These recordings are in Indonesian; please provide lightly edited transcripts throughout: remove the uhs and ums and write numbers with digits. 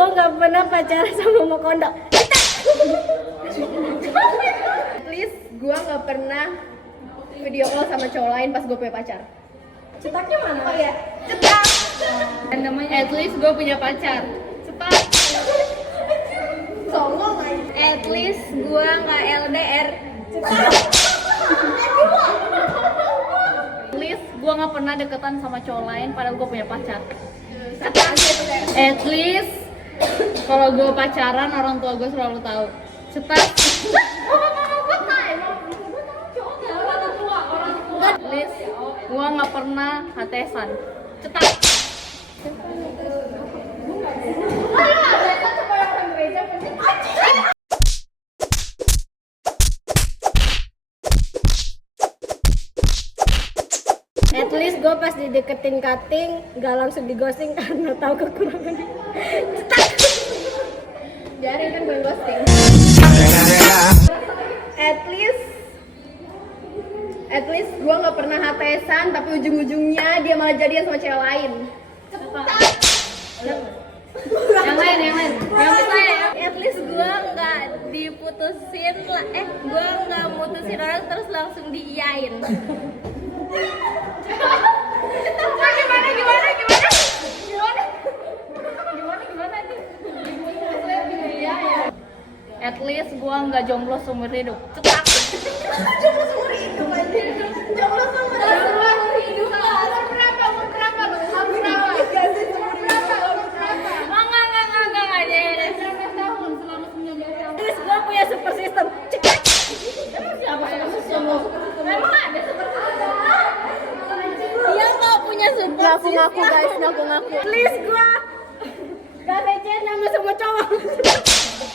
gue nggak pernah pacaran sama Mokondo. At least gue nggak pernah video call sama cowok lain pas gue punya pacar. Cetaknya mana? Oh ya, cetak. Dan namanya at least gue punya pacar. Cepat. Songong aja. At least gue nggak LDR. Cetak. At least gue nggak pernah deketan sama cowok lain padahal gue punya pacar. Cetak. At least kalau gue pacaran orang tua gue selalu tahu. Cetak. At least gue nggak pernah HTSan. Cetak. At least gue pas dideketin cutting gak langsung di ghosting karena tahu kekurangannya. Cetak. Biarin kan gue ghosting. At least gue nggak pernah HTSan tapi ujung-ujungnya dia malah jadian sama cewek lain. Cepat. Yang lain. Yang saya. At least gue nggak diputusin lah. Gue nggak mutusin orang terus langsung diiyain. Gimana nih? At least gue nggak jomblo seumur hidup. Cetak. Jomblo seumur hidup aja. Jomblo seumur hidup. Umur berapa lu? Berapa? Berapa tahun? Selama 19 tahun. Terus gue punya super system. Cetak. Siapa super system lo? Memang ada super system. Dia nggak punya super system. Ngaku guys, ngaku. Please gue gak becen sama semua cowok.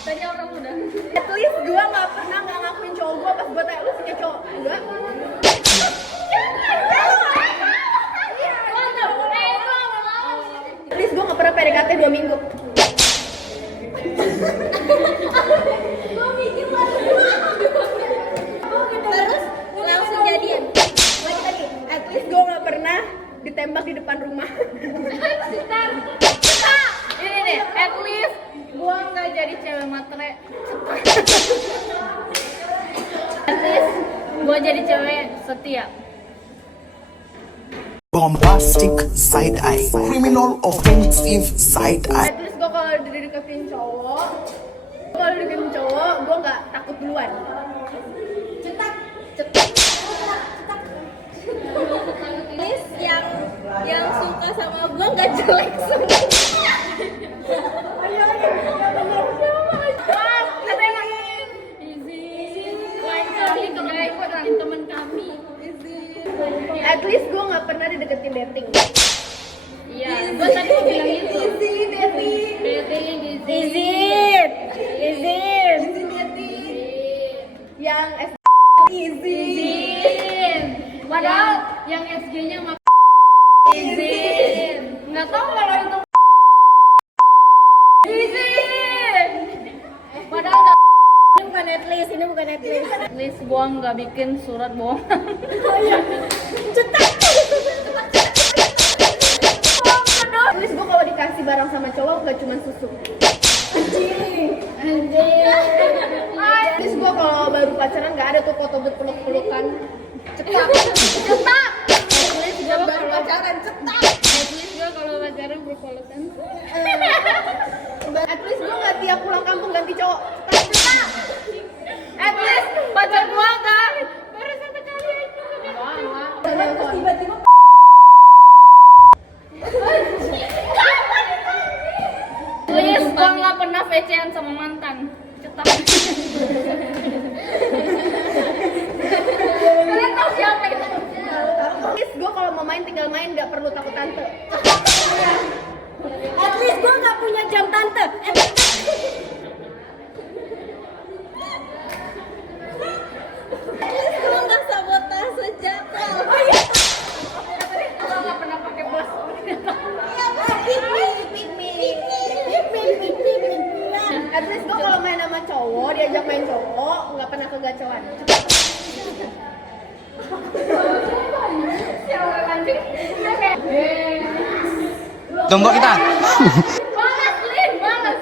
Tadi orang udah. At least gue nggak pernah nggak ngakuin cowok gue pas gue tanya lu punya cowok enggak? At least gue nggak pernah PDKT 2 minggu. Gue mikir terus langsung jadian. Lagi tadi. At least gue nggak pernah ditembak di depan rumah. Ini nih, at least gue nggak jadi cewek matre. At least gue jadi cewek setia. Bombastic side eye, criminal offensive side eye. At least gue kalau dideketin cowok, gue nggak takut duluan. Cetak. At least yang suka sama gue nggak jelek semua. At least gue nggak pernah dideketin dating. Iya, gue tadi mau bilang itu. Dating izin. Yang izin. Padahal yang SG-nya mah izin. Nggak tahu kalau itu izin. Padahal nggak. Ini bukan Netflix. At least gue nggak bikin surat bohongan. Oh iya. Cetak. At least gue kalau dikasih barang sama cowok nggak cuma susu. Anjing. At least gue kalau baru pacaran nggak ada tuh foto berpeluk-pelukan. Cetak. At least gue baru pacaran cetak. At least gue kalau pacaran berpelukan. At least gue nggak tiap pulang kampung ganti cowok. Cetak. At least pacar gue kan baru 1 kali aja. Terus tiba-tiba please gue nggak pernah VC-an sama mantan. Cetak. Kalian tahu siapa itu? Please gue kalau mau main tinggal main nggak perlu takut tante. At least gue nggak punya jam tante. Gue nggak sabotase jadwal. Oh iya. Gue nggak pernah pakai bus. At least gue kalau main sama cowok, diajak main cowok, nggak pernah kegacoan. Siapa lanjut? Oke. Tombol kita. Balas, Lin, balas.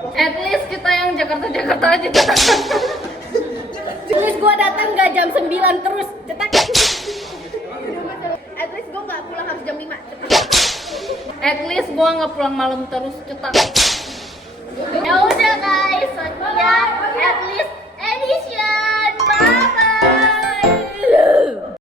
At least kita yang Jakarta aja cetak. At least gue datang nggak jam 9 terus cetak. At least gue nggak pulang harus jam 5 cetak. At least gue nggak pulang malam terus cetak.